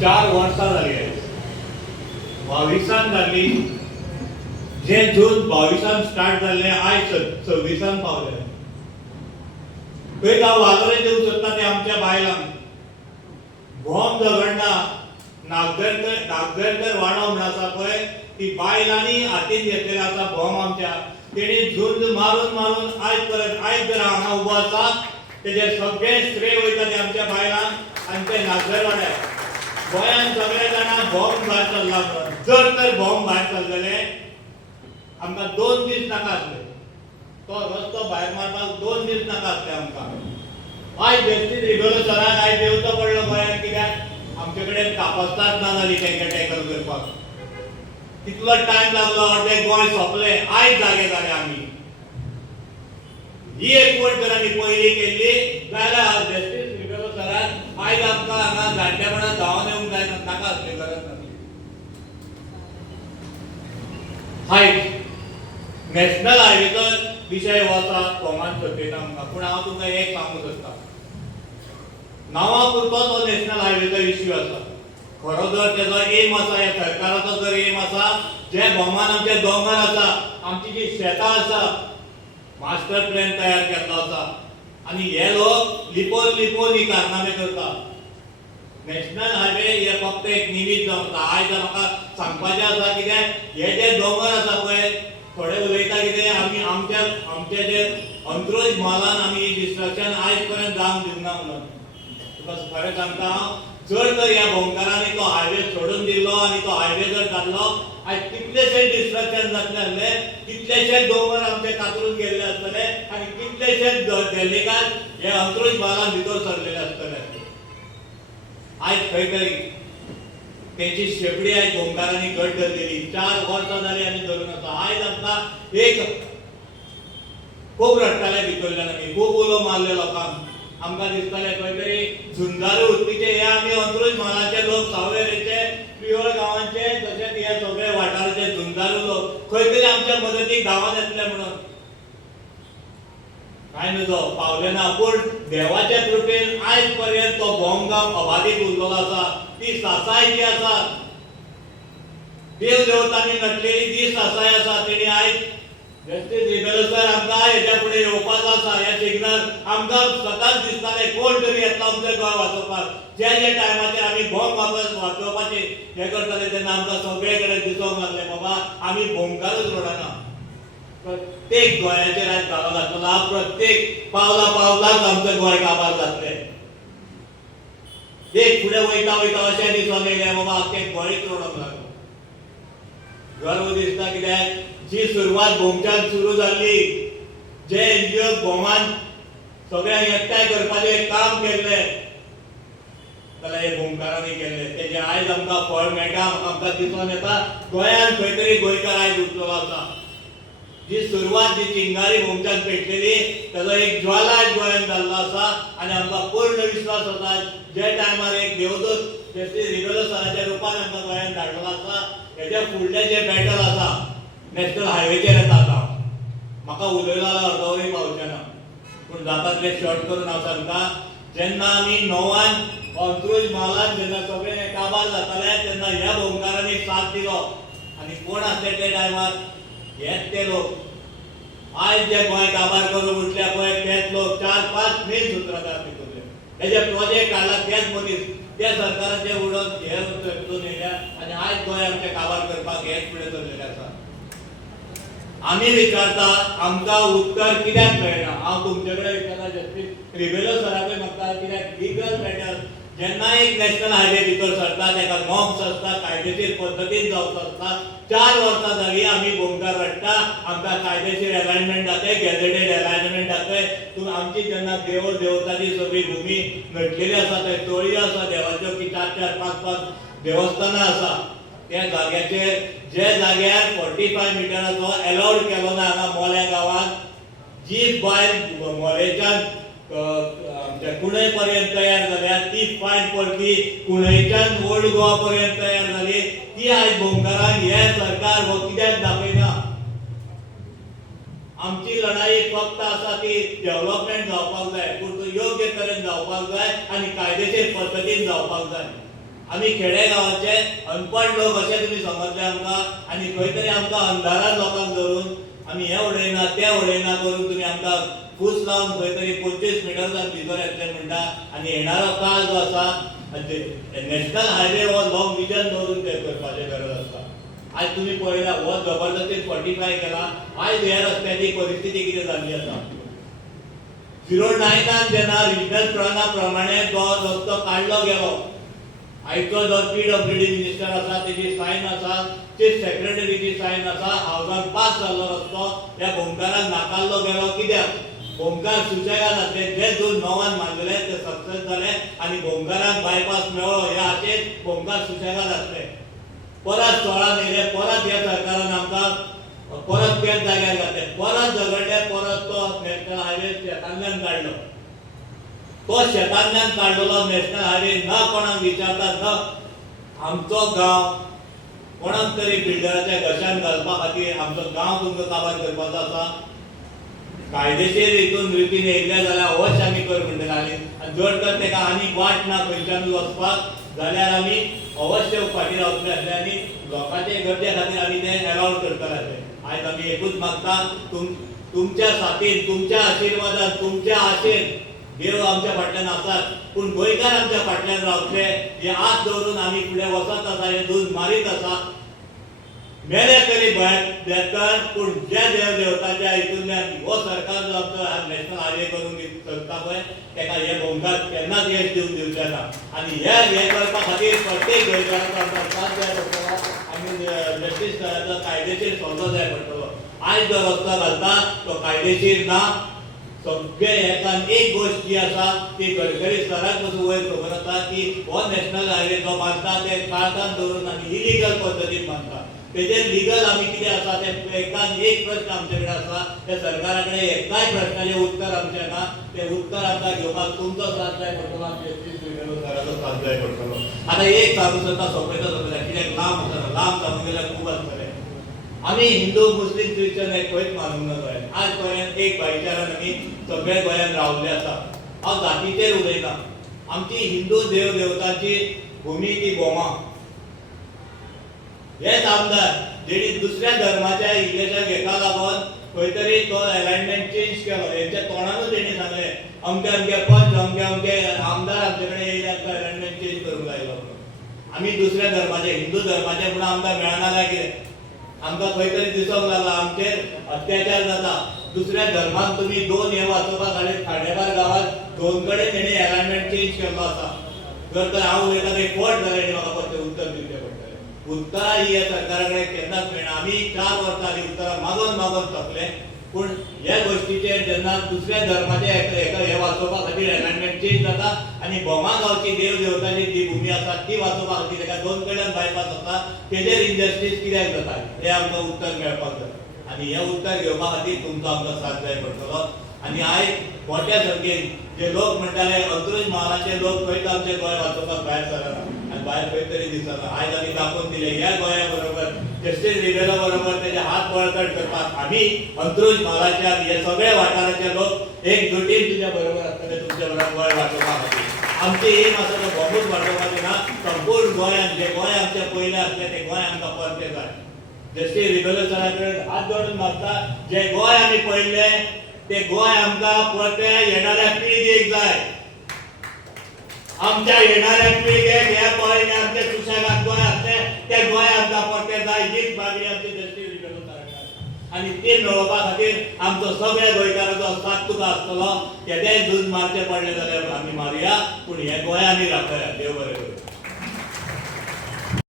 4 वर्सां जाली 22 जाली जे जून 22 स्टार्ट जाल्ले आयज 26 पावले थंय हांव वालोरे देऊ सोदता ते आमच्या बायलांक बॉम्ब झगडना नागवेरकर वाडो म्हण आसा पळय ती बायलांनी हातीन घेतलेला आसा बॉम्ब आमच्या तेणी झुंज मारून मारून आयज जर हांगा उबो आसा तेजे सगळे श्रेय वयता ते आमच्या बायलांक आनी ते नागवेर वाड्यार गोंयांत सगळे जाणां बॉम्ब भायर चल्ला जर तर बॉम्ब भायर चल्लेले आमकां 2 दीस नाका आसले तो रस्तो भायर मारपाक 2 दीस नाका आसले आमकां आयज जस्टीस रिबेलो सराक आयज देंवचो पडलो गोंयांत कित्याक आमचे कडेन कापास्ताद ना जाली तांकां टॅकल करपाक कितलो टायम लागलो अर्दें गोंय सोंपलें आयज जागे जाले आमी ही एक गोष्ट जर आमी पयली केल्ली जाल्यार जस्टीस रिबेलो सराक आयज आमकां हांगा जाणटेपणां धांवन येवंक जाय नाका आसली गरज नासली आयज नॅशनल हायवेचो विशय हो आसा फॉर्मान चर्चेन आमकां पूण हांव तुमकां एक सांगूंक सोदतां नांवा पुरतो तो नॅशनल हायवेचो इश्यू आसा खरो जर तेजो एम आसा ह्या सरकाराचो जर एम आसा जे भोवमान आमचे दोंगर आसा आमची जी शेतां आसा मास्टर प्लॅन तयार केल्लो आसा आनी हे लोक लिपोवन लिपोवन ही कारनामे करता नॅशनल हायवे हे फक्त एक निमित्त जावन आयज म्हाका सांगपाचें आसा कित्याक हे जे दोंगर आसा पळय थोडे उलयता कितें आमी आमचे जे अंत्रोज म्हालान आमी डिस्ट्रक्शन आयज पर्यंत जावंक दिवना म्हणून तुका खरें सांगता हांव जर तर ह्या भोंवकारांनी तो हायवे सोडून दिल्लो आनी तो हायवे जर जाल्लो आयज कितलेशे डिस्ट्रक्शन जातले आसले कितलेशे दोंगर आमचे कातरून गेल्ले आसतले आनी कितलेशे देल्लीकार हे अंत्रोज म्हालान भितर सरलेले आसतले आयज खंय तरी तेची शेपडी आयज भोंवकारांनी घट धरलेली 4 वर्सां जाली आमी धरून आसा आयज आमकां एक खूब रडटाले भितरल्यान आमी खूब उलो मारले लोकांक आमकां दिसतालें खंय तरी झुंजारू उत्तीचे हे आमी अंत्रोज म्हालाचे लोक सावयवेरेचे पियोळ गांवांचे तशेंच हे सगळे वाठाराचे झुंजारू लोक खंय तरी आमच्या मदतीक धांवून येतले म्हणून काय नजो पावले ना पूण देवाच्या कृपेन आयज पर्यंत तो बॉम्ब अबादीत उरलेलो आसा ती सासाय जी आसा देव देवतांनी नटलेली ती सासाय आसा तेणी आयज जस्टीस रिबेलो सर आमकां हेच्या फुडें येवपाचो आसा हे सिग्नल आमकां स्वताच दिसतालें कोण तरी येतलो आमचें गोंय वाचोवपाक जे टायमाचेर आमी बॉम्ब वाचोवपाचें हें करताले तेन्ना आमकां सगळे कडेन दिसूंक लागलें बाबा आमी भोंवकारूच रोडना प्रत्येक गोंयाचेर आयज घालो घातलेलो प्रत्येक पावला पावलाक आमचें गोंय काबार जातलें एक फुडें वयता वयता अशें दिसून येयलें बाबा आख्खें गोंयच रोडोंक लागलो गर्व दिसता कित्याक जी सुरवात भोंवच्यान सुरू जाल्ली जे एनजीओ भोवमान सगळ्यांक एकठांय करपाचें काम केल्लें जाल्यार हे भोंवकारांनी केल्लें तेजें आयज आमकां फळ मेळटा आमकां दिसून येता गोंयांत खंय तरी गोंयकार आयज उठलेलो आसा जी सुरवात जी चिंगारी भोंवच्यान पेटलेली ताजो एक ज्वाला आयज गोंयांत जाल्लो आसा आनी आमकां पूर्ण विश्वास आसा जे टायमार एक देवदूत जस्टीस रिबेलो सराच्या रुपान आमकां गोंयांत धाडलेलो आसा हेजे फुडलें जे बॅटल आसा नॅशनल हायवेचेर येता आतां म्हाका उलयलो जाल्यार अर्दवरी पावचें ना पूण जाता तितलें शॉर्ट करून हांव सांगता जेन्ना आमी 9 अंत्रोज म्हालान जेन्ना सगळे काबार जाताले तेन्ना ह्या भोंवकारांनी साथ दिलो आनी कोण आसले ते टायमार हेच ते लोक आयज जे गोंय काबार करून उठल्या पळय तेच लोक 4-5 मेन सुत्रधार भितरले हेजे प्रोजेक्ट हाडला तेच मनीस त्या सरकाराचे उडोवन हे उचलून येयल्या आनी आयज गोंय आमचे काबार करपाक हेच फुडें चल्लेले आसा आमी विचारता आमकां उत्तर कित्याक मेळना हांव तुमचे कडेन विचारता जस्टीस रिबेलो सराकूय मागता कित्याक लिगल मॅटर जेन्ना एक नॅशनल हायवे भितर सरता तेका नॉर्म्स आसता कायदेशीर पद्दतीन जावचो आसता 4 वर्सां जालीं आमी भोंवकार रडटा आमकां कायदेशीर अलायनमेंट दाखय गॅजेटेड अलायनमेंट दाखय तूं आमची जेन्ना देव देवताची सगळी भुमी नटलेली आसा थंय तळयो आसा देवाच्यो की 4-4, 5-5 देवस्थानां आसा त्या जाग्याचेर जे जाग्यार 45 मिटराचो अलाउड केलो ना हांगा मोल्या गांवांत जी बायल मोलेच्यान कुणय पर्यंत तयार जाल्या ती फायन पडली कुणयच्यान ओल्ड गोवा पर्यंत तयार जाली ती आयज भोंवकारांक हे सरकार हो कित्याक दाखयना आमची लढाई फक्त आसा ती डेव्हलपमेंट जावपाक जाय, पूण तो योग्य तरेन जावपाक जाय आनी कायदेशीर पद्दतीन जावपाक जाय. आमी खेडेगांवाचे अनपड लोक अशें तुमी समजले आमकां, आनी खंय तरी आमकां अंधारात लोकांक धरून आमी हे उडयना ते उडयना करून तुमी आमकां फूस लावन खंय तरी 25 मिटरसान भितर येतले म्हणटा. आनी येणारो काळ जो आसा नॅशनल हायवे हो लॉंग विजन दवरून ते करपाची गरज आसता. आज तुम्ही पळयला हो जबरदस्तीन 45 केला. आज ह्या रस्त्याची परिस्थिती कितें जाल्ली आसा. 09 जेन्ना रिजनल प्लॅना प्रमाणे तो रस्तो काडलो गेलो, आयचो जो PWD मिनिस्टर आसा तेजी सायन आसा, चीफ सेक्रेटरीची सायन आसा, हावजान पास जाल्लो रस्तो ह्या भोमकाराक नाकारलो गेलो. कित्याक भोमकार सुशेगाद आसले. जे दोन नोवान मारलेले ते सक्सेस जाले आनी भोमकाराक बायपास मेळ्ळो ह्या हाचेर भोमकार सुशेगाद आसले. परत 16 येयले, परत ह्या सरकारान आमकां परत तेच जाग्यार घातले, परत झगडले, परत तो नॅशनल हायवे शेतांतल्यान काडलो. तो शेतांतल्यान काडलेलो नॅशनल हायवे न कोणाक विचारता, न आमचो गांव कोणाक तरी बिल्डराच्या घशान घालपा खातीर आमचो गांव तुमकां काबार करपाचो आसा. कायदेशीर हितून रितीन येयल्ले जाल्यार अवश्य आमी कर म्हणटले. आनी जर तर तेका आनी वाट ना खंयच्यान वचपाक जाल्यार आमी अवश्य फाटीं रावतले आसले आनी लोकांचे गरजे खातीर आमी ते अलाउड करतले आसले. आयज आमी एकूच मागता, तुमच्या साथीन, तुमच्या आशिर्वादान, तुमच्या आशेन देव आमच्या फाटल्यान आसात, पूण गोंयकार आमच्या फाटल्यान रावतले हे आस दवरून आमी फुडें वचत आसा, हे झूज मारीत आसा. मेले तरी बेकार, पूण जे देव देवताच्या हितूंतल्यान हो सरकार जो आमचो नॅशनल हायवे करून करता पळय तेका हे भोमकार केन्नाच यश दिवचे ना. आनी हे करपा खातीर प्रत्येक गोंयकाराचो आमकां साथ जाय पडटलो आनी जस्टीस कायदेशीर सल्लो जाय पडटलो. आयज जो रस्तो घालता तो कायदेशीर ना. सगळे एकान एक गोष्ट जी आसा ती गडकरी सराक पासून वयर खबर आसा की हो नॅशनल हायवे जो बांदता ते काळखान दवरून आनी इलिगल पद्दतीन बांदता. तेजेर लिगल आमी कितें आसा ते एकान एक प्रश्न आमचे कडेन आसा. त्या सरकारा कडेन एकाय प्रश्नाचें उत्तर आमचें ना. ते उत्तर आमकां घेवपाक तुमचो साथ जाय पडटलो, सराचो साथ जाय पडटलो. आतां एक सांगू सोदता सोंपयता कित्याक लांब सांगूंक गेल्यार खूब आसतलें. आमी हिंदू मुस्लीम क्रिश्चन हे खंयच मानूंक ना गोंयांत. आज पर्यंत एक भाईचारान आमी सगळे गोंयांत रावल्ले आसा. हांव जातीचेर उलयना. आमची हिंदू देव देवतांची भुमी ती बोमा. हेच आमदार जेणी दुसऱ्या धर्माच्या इलेक्शन हेका लागून खंय तरी तो अलायनमेंट चेंज केलो. हेंच्या तोंडानूच तेणी सांगलें अमके अमके पंच अमके अमके आमदार आमचे कडेन येयले अलायनमेंट चेंज करूंक लायलो. आमी दुसऱ्या धर्माचे हिंदू धर्माचे म्हणून आमकां मेळना काय कितें. आमकां खंय तरी दिसोंक लागला आमचेर अत्याचार जाता. दुसऱ्या धर्माक तुमी दोन हे वाचोवपाक हाडले. खांडेपार गांवांत 2 कडेन तेणी अलायनमेंट चेंज केल्लो आसा. जर तर हांव उलयता ते कोर्ट जालें आनी म्हाका परते उत्तर दिवचें पडटलें. उत्तरां ही ह्या सरकारा कडेन केन्नाच मेळना. आमी 4 वर्सां आनी उत्तरां मागोन मागोन थकले. पूण ह्या गोश्टीचेर जेन्ना दुसऱ्या धर्माचे हे वाचोवपा खातीर अलायनमेंट चेंज जाता आनी बोमा गांवची देव देवताची जी भुमी आसा ती वाचोवपा खातीर ताका 2 कडेन बायपास आसा, तेजेर इंजस्टीस कित्याक जाता हें आमकां उत्तर मेळपाक जाय. आनी हें उत्तर घेवपा खातीर तुमचो आमकां साथ जाय पडटलो. आनी आयज मोठ्या संख्येन जे लोक म्हणटाले अंत्रुज महालाचे लोक खंयच आमचें गोंय वाचोवपाक भायर सरना आनी भायर खंय तरी दिसना. आयज आमी दाखोवन दिलें ह्या गोंया बरोबर जस्टीस रिबेला बरोबर तेजे हात बळकट करपाक आमी अंत्रुज महालाचे हे सगळे वाठाराचे लोक एकजुटीन तुज्या बरोबर आसतले, तुमच्या बरोबर गोंय वाचोवपा खातीर. आमची एम आसा तो भोमूच वाचोवपाची ना. संपूर्ण गोंयांत जे गोंय आमचें पयलें आसलें ते गोंय आमकां परतें जाय. जस्टीस रिबेला सरा कडेन हात जोडून मागता, जे गोंय आमी पयलें ते गोंय आमकां परतें येणाऱ्या पिळगेक जाय. आमच्या येणाऱ्या पिळगेक हे पळयलें आमचें सुशेगाद गोंय आसलें ते गोंय आमकां परतें जाय. हीच मागणी आमची जस्टीस रिबेला सराक आनी ती मेळोवपा खातीर आमचो सगळ्या गोंयकारांचो साथ तुका आसतलो. केदेंय झूज मारचें पडलें जाल्यार आमी मारया, पूण हें गोंय आमी राखया. देव बरें करूं.